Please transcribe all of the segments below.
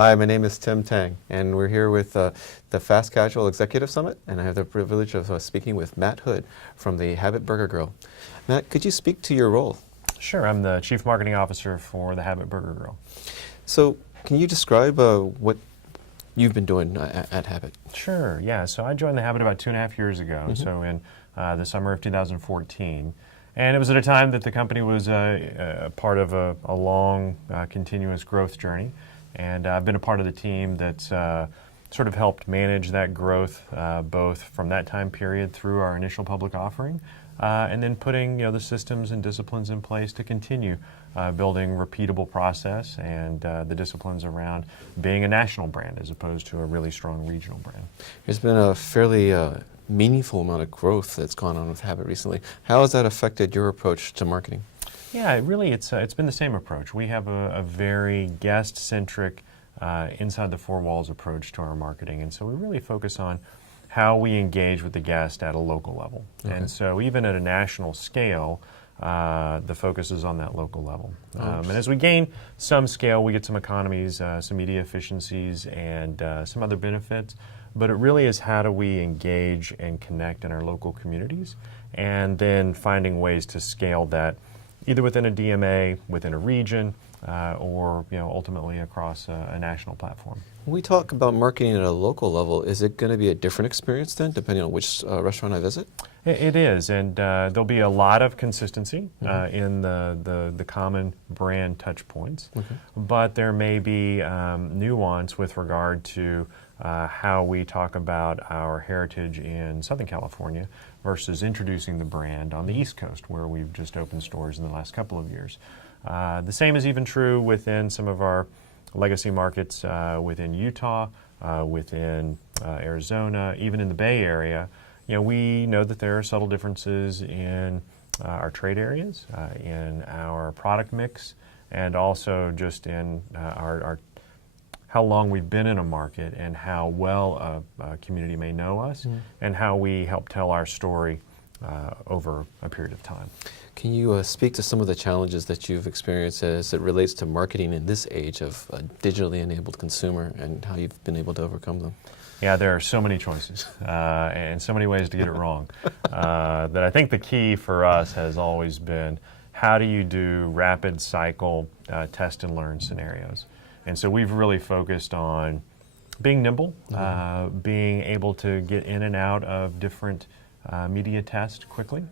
Hi, my name is Tim Tang, and we're here with the Fast Casual Executive Summit, and I have the privilege of speaking with Matt Hood from the Habit Burger Grill. Matt, could you speak to your role? Sure, I'm the Chief Marketing Officer for the Habit Burger Grill. So, can you describe what you've been doing at Habit? Sure, yeah. So I joined the Habit about 2.5 years ago, so in the summer of 2014. And it was at a time that the company was a part of a long, continuous growth journey. And I've been a part of the team that's sort of helped manage that growth, both from that time period through our initial public offering, and then putting the systems and disciplines in place to continue building repeatable process and the disciplines around being a national brand as opposed to a really strong regional brand. There's been a fairly meaningful amount of growth that's gone on with Habit recently. How has that affected your approach to marketing? Yeah, it's been the same approach. We have a very guest-centric, inside the four walls approach to our marketing, and so we really focus on how we engage with the guest at a local level. Okay. And so even at a national scale, the focus is on that local level. And as we gain some scale, we get some economies, some media efficiencies, and some other benefits. But it really is how do we engage and connect in our local communities, and then finding ways to scale that either within a DMA, within a region, or ultimately across a national platform. When we talk about marketing at a local level, is it going to be a different experience then, depending on which restaurant I visit? It is, and there'll be a lot of consistency in the common brand touch points, but there may be nuance with regard to how we talk about our heritage in Southern California versus introducing the brand on the East Coast, where we've just opened stores in the last couple of years. The same is even true within some of our legacy markets within Utah, within Arizona, even in the Bay Area. We know that there are subtle differences in our trade areas, in our product mix, and also just in our how long we've been in a market and how well a community may know us, and how we help tell our story over a period of time. Can you speak to some of the challenges that you've experienced as it relates to marketing in this age of a digitally enabled consumer and how you've been able to overcome them? Yeah, there are so many choices and so many ways to get it wrong that I think the key for us has always been how do you do rapid cycle test and learn scenarios. And so we've really focused on being nimble, being able to get in and out of different media tests quickly.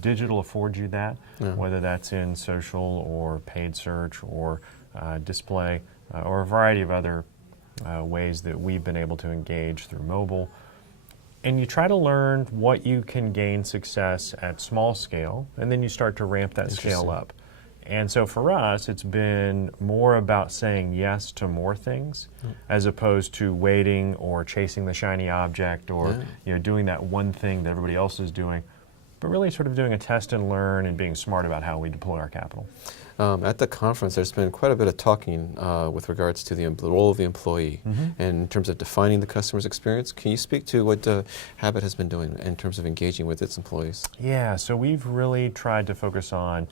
Digital affords you that, whether that's in social or paid search or display or a variety of other ways that we've been able to engage through mobile. And you try to learn what you can gain success at small scale, and then you start to ramp that scale up. And so for us, it's been more about saying yes to more things as opposed to waiting or chasing the shiny object or doing that one thing that everybody else is doing, but really sort of doing a test and learn and being smart about how we deploy our capital. At the conference, there's been quite a bit of talking with regards to the role of the employee and in terms of defining the customer's experience. Can you speak to what Habit has been doing in terms of engaging with its employees? Yeah, so we've really tried to focus on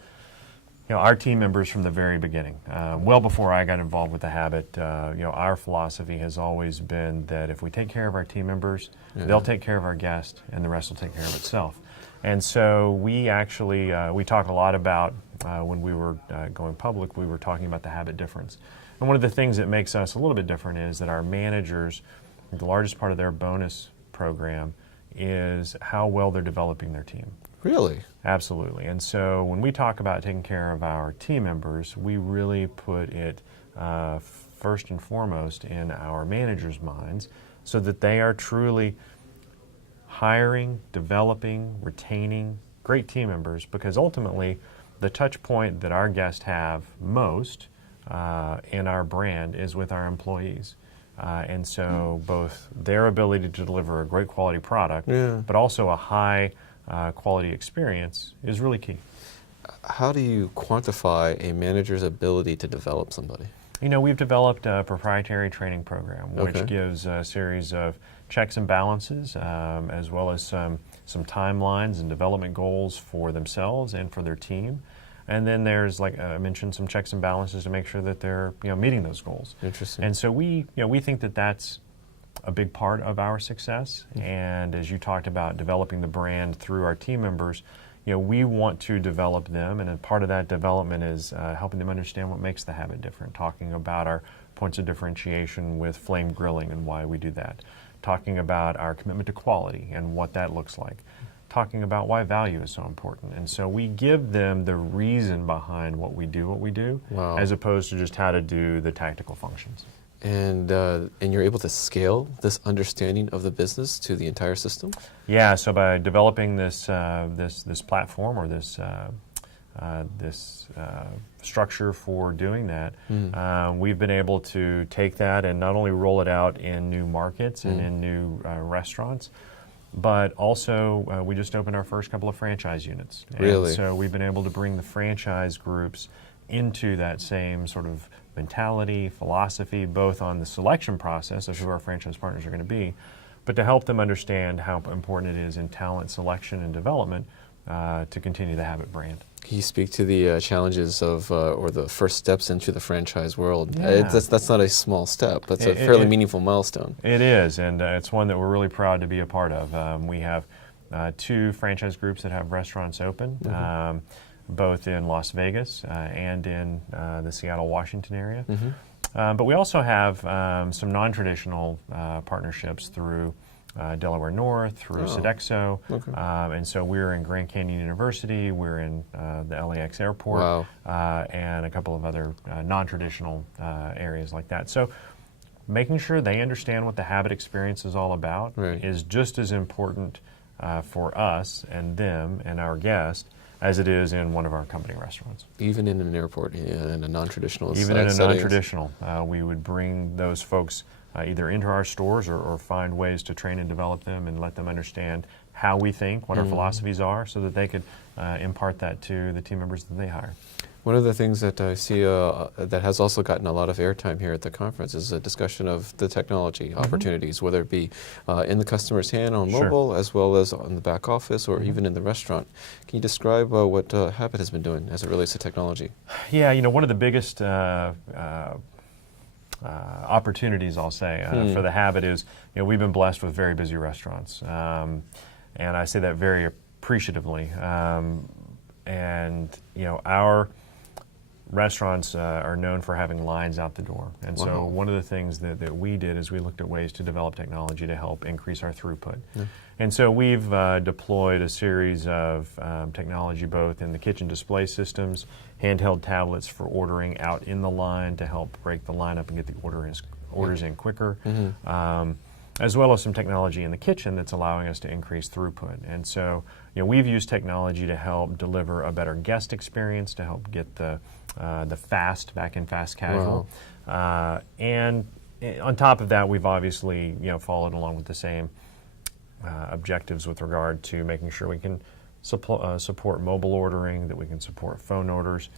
our team members from the very beginning. Well before I got involved with the Habit, our philosophy has always been that if we take care of our team members, they'll take care of our guests, and the rest will take care of itself. And so we actually, we talk a lot about, when we were going public, we were talking about the Habit difference. And one of the things that makes us a little bit different is that our managers, the largest part of their bonus program is how well they're developing their team. Really? Absolutely. And so when we talk about taking care of our team members, we really put it first and foremost in our managers' minds so that they are truly hiring, developing, retaining great team members, because ultimately the touch point that our guests have most in our brand is with our employees. And so both their ability to deliver a great quality product, but also a high quality experience is really key. How do you quantify a manager's ability to develop somebody? We've developed a proprietary training program which gives a series of checks and balances as well as some timelines and development goals for themselves and for their team. And then there's, like I mentioned, some checks and balances to make sure that they're meeting those goals. Interesting. And so we think that that's a big part of our success. And as you talked about developing the brand through our team members, we want to develop them, and a part of that development is helping them understand what makes the habit different, talking about our points of differentiation with flame grilling and why we do that, talking about our commitment to quality and what that looks like, talking about why value is so important. And so we give them the reason behind what we do, Wow. as opposed to just how to do the tactical functions. And you're able to scale this understanding of the business to the entire system? Yeah, so by developing this this platform, or this structure for doing that, we've been able to take that and not only roll it out in new markets and in new restaurants, but also we just opened our first couple of franchise units. Really? And so we've been able to bring the franchise groups into that same sort of mentality, philosophy, both on the selection process of who our franchise partners are going to be, but to help them understand how important it is in talent selection and development to continue the Habit brand. Can you speak to the challenges of, or the first steps into the franchise world? Yeah. That's not a small step. That's a fairly meaningful milestone. It is, and it's one that we're really proud to be a part of. We have 2 franchise groups that have restaurants open, both in Las Vegas and in the Seattle, Washington area. But we also have some non-traditional partnerships through Delaware North, through Sodexo, and so we're in Grand Canyon University, we're in the LAX airport, and a couple of other non-traditional areas like that. So making sure they understand what the Habit experience is all about is just as important for us and them and our guests as it is in one of our company restaurants. Even in an airport, in a non-traditional Even in a settings. non-traditional, we would bring those folks either into our stores or find ways to train and develop them and let them understand how we think, what our philosophies are, so that they could impart that to the team members that they hire. One of the things that I see that has also gotten a lot of airtime here at the conference is a discussion of the technology opportunities, whether it be in the customer's hand on mobile, as well as on the back office, or even in the restaurant. Can you describe what Habit has been doing as it relates to technology? Yeah, one of the biggest opportunities, I'll say, for the Habit is, we've been blessed with very busy restaurants, and I say that very appreciatively. And our restaurants are known for having lines out the door. And so one of the things that we did is we looked at ways to develop technology to help increase our throughput. And so we've deployed a series of technology both in the kitchen display systems, handheld tablets for ordering out in the line to help break the line up and get the orders in quicker, as well as some technology in the kitchen that's allowing us to increase throughput. And so we've used technology to help deliver a better guest experience, to help get the fast back in fast casual. And on top of that, we've obviously followed along with the same objectives with regard to making sure we can support mobile ordering, that we can support phone orders.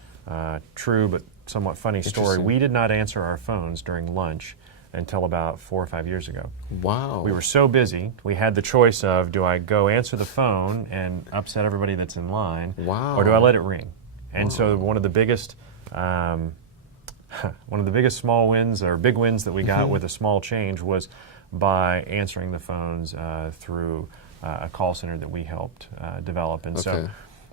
True but somewhat funny story, we did not answer our phones during lunch until about 4 or 5 years ago. Wow. We were so busy, we had the choice of, do I go answer the phone and upset everybody that's in line, or do I let it ring? And so one of the biggest small wins or big wins that we got with a small change was by answering the phones through a call center that we helped develop. And so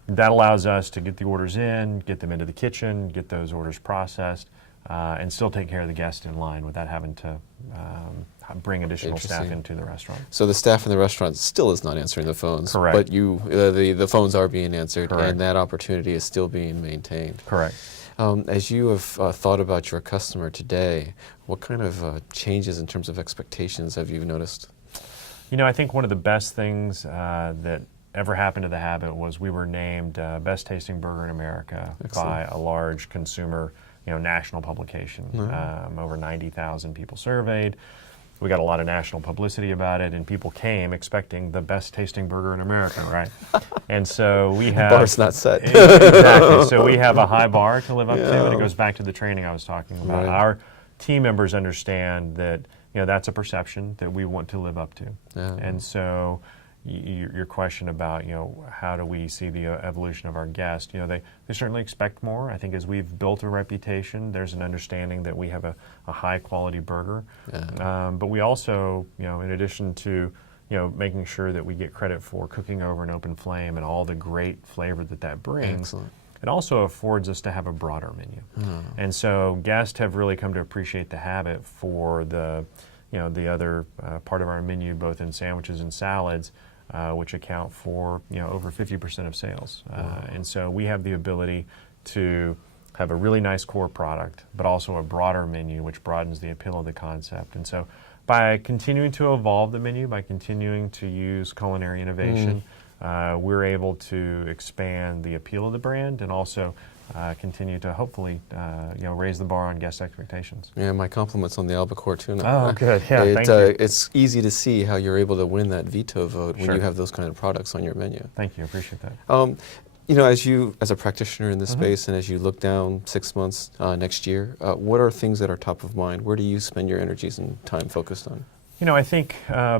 that allows us to get the orders in, get them into the kitchen, get those orders processed, and still take care of the guest in line without having to bring additional staff into the restaurant. So the staff in the restaurant still is not answering the phones, Correct. but the phones are being answered, Correct. and that opportunity is still being maintained. Correct. As you have thought about your customer today, what kind of changes in terms of expectations have you noticed? I think one of the best things that ever happened to the Habit was we were named best tasting burger in America by a large consumer national publication. Over 90,000 people surveyed. We got a lot of national publicity about it, and people came expecting the best tasting burger in America, right? And so we have... Bar's not set. Exactly. So we have a high bar to live up to, and it goes back to the training I was talking about. Our team members understand that that's a perception that we want to live up to. And so your question about, how do we see the evolution of our guests, they certainly expect more. I think as we've built a reputation, there's an understanding that we have a high quality burger. But we also, in addition to, making sure that we get credit for cooking over an open flame and all the great flavor that brings. Excellent. It also affords us to have a broader menu. And so guests have really come to appreciate the Habit for the other part of our menu, both in sandwiches and salads, which account for over 50% of sales. And so we have the ability to have a really nice core product, but also a broader menu, which broadens the appeal of the concept. And so by continuing to evolve the menu, by continuing to use culinary innovation, we're able to expand the appeal of the brand and also continue to hopefully raise the bar on guest expectations. Yeah, my compliments on the albacore tuna. Oh, good. Yeah, thank you. It's easy to see how you're able to win that veto vote when Sure. you have those kind of products on your menu. Thank you. I appreciate that. As a practitioner in this space, and as you look down 6 months next year, what are things that are top of mind? Where do you spend your energies and time focused on? I think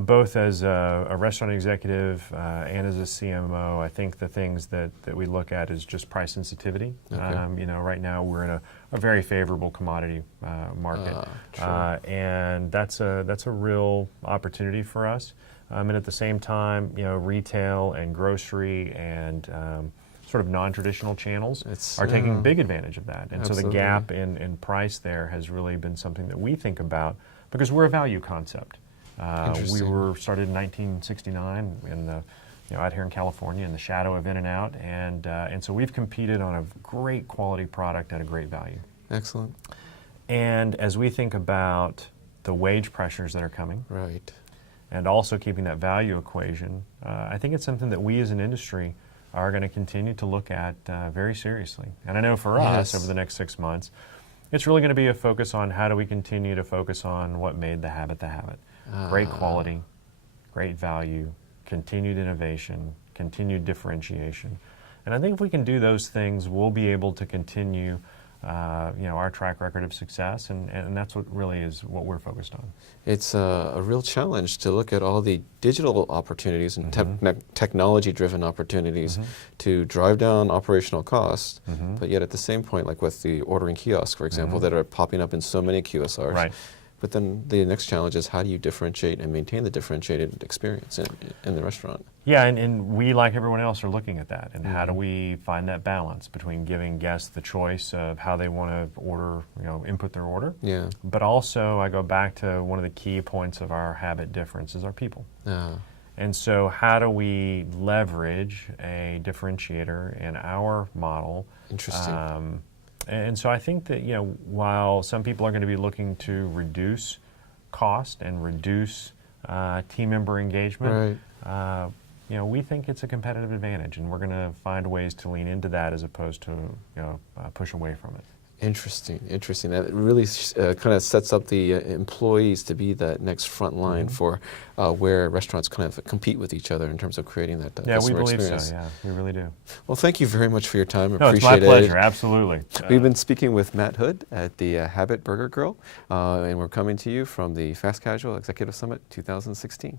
both as a restaurant executive and as a CMO, I think the things that we look at is just price sensitivity. Okay. Right now we're in a very favorable commodity market, and that's a real opportunity for us. And at the same time, retail and grocery and sort of non-traditional channels are taking big advantage of that. And Absolutely. so the gap in price there has really been something that we think about because we're a value concept. We were started in 1969 out here in California in the shadow of In-N-Out, and so we've competed on a great quality product at a great value. Excellent. And as we think about the wage pressures that are coming, Right. and also keeping that value equation, I think it's something that we as an industry are going to continue to look at very seriously. And I know for us, over the next 6 months, it's really going to be a focus on how do we continue to focus on what made the Habit the Habit. Great quality, great value, continued innovation, continued differentiation. And I think if we can do those things, we'll be able to continue our track record of success, and that's what really is what we're focused on. It's a real challenge to look at all the digital opportunities and technology-driven opportunities to drive down operational costs, but yet at the same point, like with the ordering kiosks, for example, that are popping up in so many QSRs. Right. But then the next challenge is how do you differentiate and maintain the differentiated experience in the restaurant? Yeah, and we, like everyone else, are looking at that. And how do we find that balance between giving guests the choice of how they want to order, input their order? Yeah. But also, I go back to one of the key points of our Habit difference is our people. And so how do we leverage a differentiator in our model? Interesting. And so I think that, while some people are going to be looking to reduce cost and reduce team member engagement, we think it's a competitive advantage, and we're going to find ways to lean into that as opposed to, push away from it. Interesting. That really kind of sets up the employees to be that next front line for where restaurants kind of compete with each other in terms of creating that customer we believe experience. so. Yeah, we really do. Well, thank you very much for your time. No, Appreciate it's my pleasure. Absolutely. We've been speaking with Matt Hood at the Habit Burger Grill, and we're coming to you from the Fast Casual Executive Summit 2016.